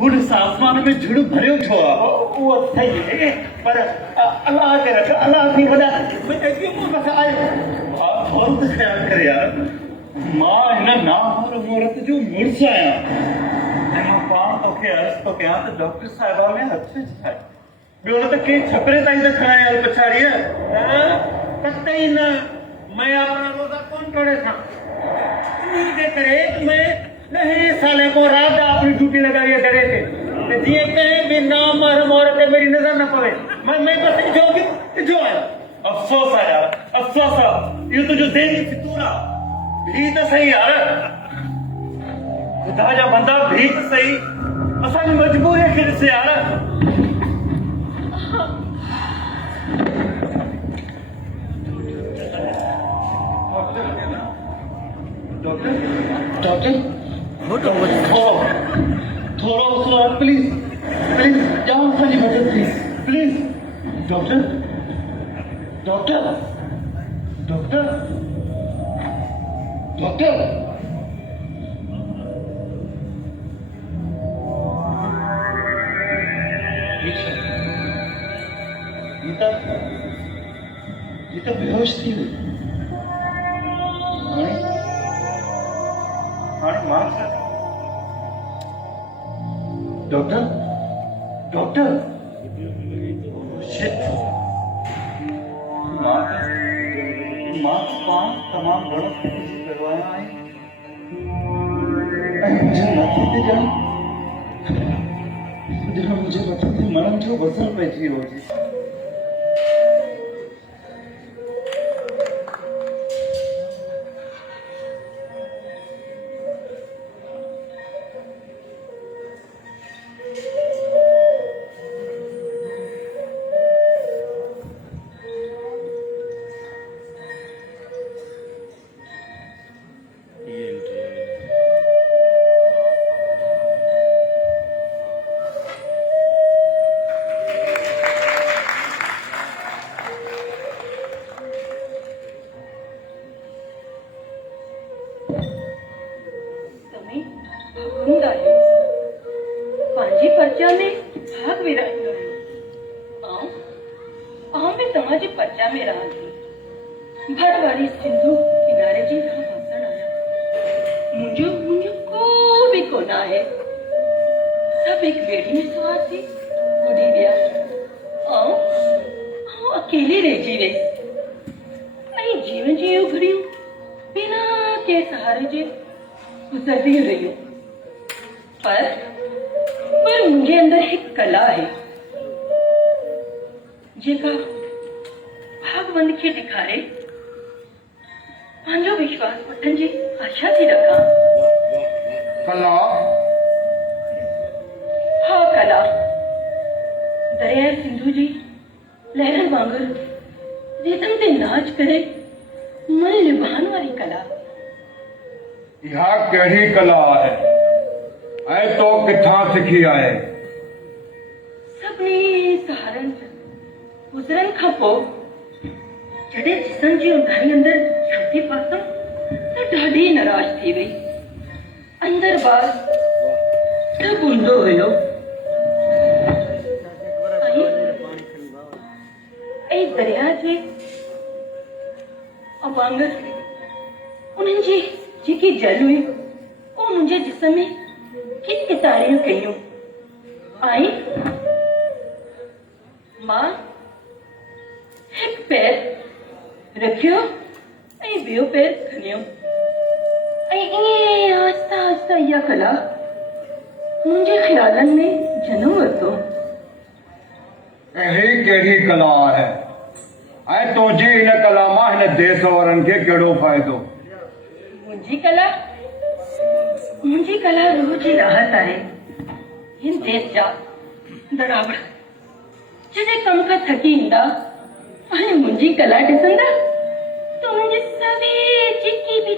Full आसमान में झुड़ भरियो छो वो सही है पर अल्लाह के रख अल्लाह की वजह मैं क्यों बस आयो थोड़ा तो ख्याल कर यार मां इना ना और औरत जो मुर्स आया मैं पान तो के अर्ज तो क्या तो डॉक्टर साहबा में हथ से था बियो तो के छपरे ताई तो खाए यार पछाड़ी है पता ही ना मैं अपना रोजा कौन तोड़े था नहीं दे करे मैं नहीं साले को रात अपनी ड्यूटी लगाई है डरे थे जिए कहे भी नाम मरम औरत मेरी नजर न पड़े मैं बस जो आया अफसोस है यार अफसोस है ये तो जो देनी फितूरा भी तो सही यार खुदा जा बंदा भी तो सही असल मजबूर है फिर से यार डॉक्टर डॉक्टर थोड़ा उसको प्लीज प्लीज जाओ खाली मदद please please doctor doctor doctor doctor ये तो बेहोश थी डॉक्टर डॉक्टर माँ पान तमाम गलत करवाया है मुझे नती जान मुझे बताती मरम जो बसल बैठी होगी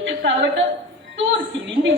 थकावट दूर थी वेंदी।